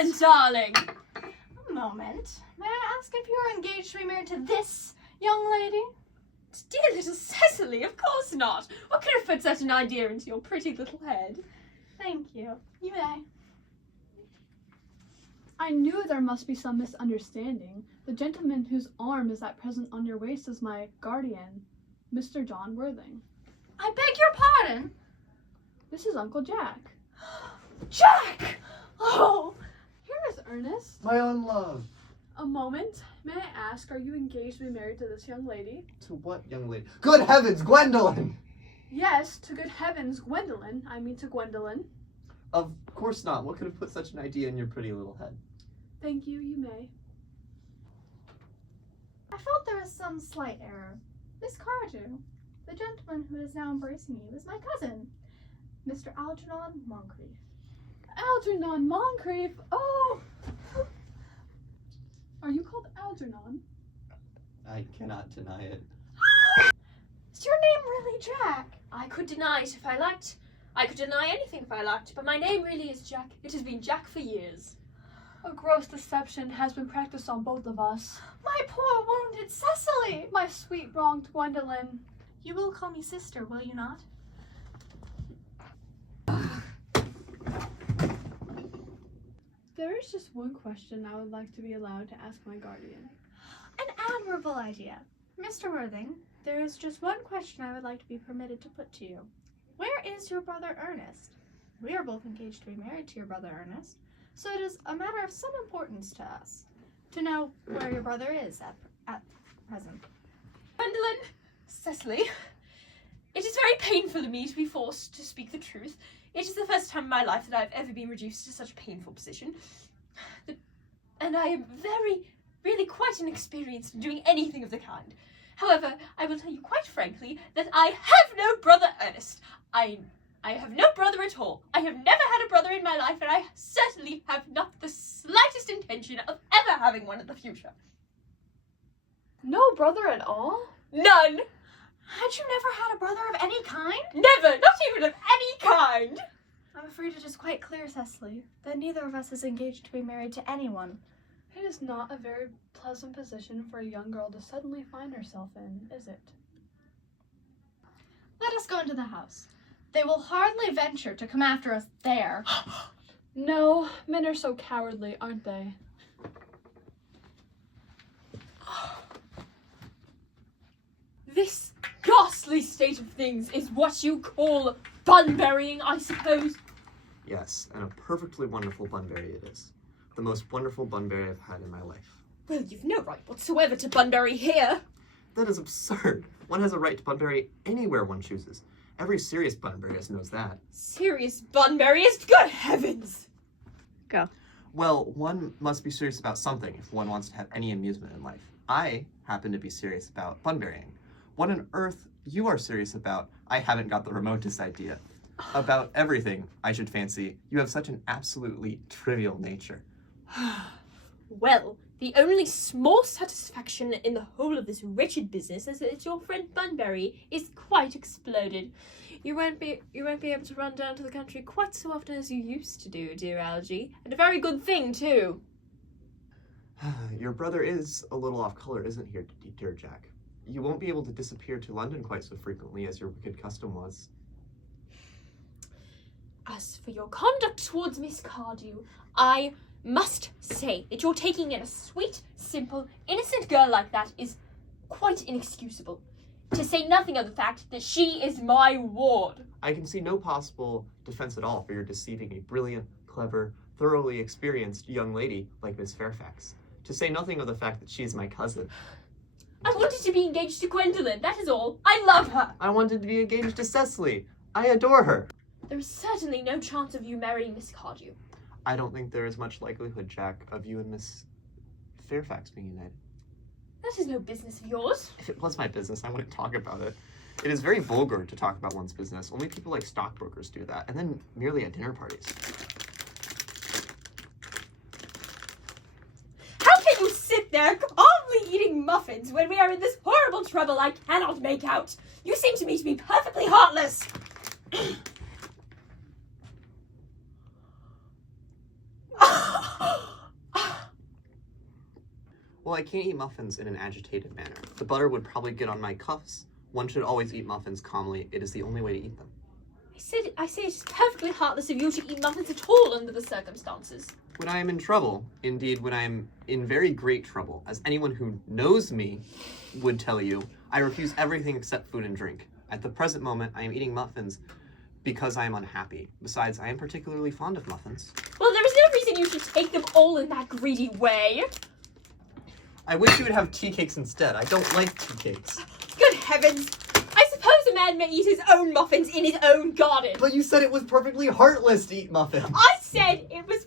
Gwendolyn, darling! A moment. May I ask if you're engaged to be married to this young lady? Dear little Cecily, of course not. What could have put such an idea into your pretty little head? Thank you. You may. I knew there must be some misunderstanding. The gentleman whose arm is at present on your waist is my guardian, Mr. John Worthing. I beg your pardon? This is Uncle Jack. Jack! Oh! Here is Ernest. My own love. A moment. May I ask, are you engaged to be married to this young lady? To what young lady? Good heavens, Gwendolyn! Yes, to good heavens, Gwendolyn. I mean to Gwendolyn. Of course not. What could have put such an idea in your pretty little head? Thank you, you may. I felt there was some slight error. Miss Cardew, the gentleman who is now embracing you, is my cousin, Mr. Algernon Moncrief. Algernon Moncrief? Oh! Are you called Algernon? I cannot deny it. Is your name really Jack? I could deny it if I liked. I could deny anything if I liked, but my name really is Jack. It has been Jack for years. A gross deception has been practiced on both of us. My poor wounded Cecily! My sweet wronged Gwendolyn. You will call me sister, will you not? There is just one question I would like to be allowed to ask my guardian. An admirable idea. Mr. Worthing, there is just one question I would like to be permitted to put to you. Where is your brother Ernest? We are both engaged to be married to your brother Ernest, so it is a matter of some importance to us to know where your brother is at present. Gwendolyn, Cecily, it is very painful to me to be forced to speak the truth. It is the first time in my life that I have ever been reduced to such a painful position. And I am really quite inexperienced in doing anything of the kind. However, I will tell you quite frankly that I have no brother Ernest. I have no brother at all. I have never had a brother in my life, and I certainly have not the slightest intention of ever having one in the future. No brother at all? None! Had you never had a brother of any kind? Never! Not even of any kind! I'm afraid it is quite clear, Cecily, that neither of us is engaged to be married to anyone. It is not a very pleasant position for a young girl to suddenly find herself in, is it? Let us go into the house. They will hardly venture to come after us there. No, men are so cowardly, aren't they? This ghastly state of things is what you call bun-burying, I suppose? Yes, and a perfectly wonderful bunberry it is. The most wonderful bunberry I've had in my life. Well, you've no right whatsoever to bunbury here. That is absurd. One has a right to bunberry anywhere one chooses. Every serious bunburyist knows that. Serious bunburyist? Good heavens! Go. Well, one must be serious about something if one wants to have any amusement in life. I happen to be serious about bunburying. What on earth you are serious about, I haven't got the remotest idea. About everything, I should fancy, you have such an absolutely trivial nature. Well, the only small satisfaction in the whole of this wretched business is that your friend Bunbury is quite exploded. You won't be able to run down to the country quite so often as you used to do, dear Algie. And a very good thing, too. Your brother is a little off color, isn't he, dear Jack? You won't be able to disappear to London quite so frequently as your wicked custom was. As for your conduct towards Miss Cardew, I must say that your taking in a sweet, simple, innocent girl like that is quite inexcusable. To say nothing of the fact that she is my ward. I can see no possible defense at all for your deceiving a brilliant, clever, thoroughly experienced young lady like Miss Fairfax. To say nothing of the fact that she is my cousin. I wanted to be engaged to Gwendolyn, that is all. I love her. I wanted to be engaged to Cecily. I adore her. There is certainly no chance of you marrying Miss Cardew. I don't think there is much likelihood, Jack, of you and Miss Fairfax being united. That is no business of yours. If it was my business, I wouldn't talk about it. It is very vulgar to talk about one's business. Only people like stockbrokers do that, and then merely at dinner parties. How can you sit there calmly eating muffins when we are in this horrible trouble I cannot make out? You seem to me to be perfectly heartless. Well, I can't eat muffins in an agitated manner. The butter would probably get on my cuffs. One should always eat muffins calmly. It is the only way to eat them. I say it's perfectly heartless of you to eat muffins at all under the circumstances. When I am in trouble, indeed when I am in very great trouble, as anyone who knows me would tell you, I refuse everything except food and drink. At the present moment, I am eating muffins because I am unhappy. Besides, I am particularly fond of muffins. Well, there is no reason you should take them all in that greedy way. I wish you would have tea cakes instead. I don't like tea cakes. Good heavens! I suppose a man may eat his own muffins in his own garden. But you said it was perfectly heartless to eat muffins. I said it was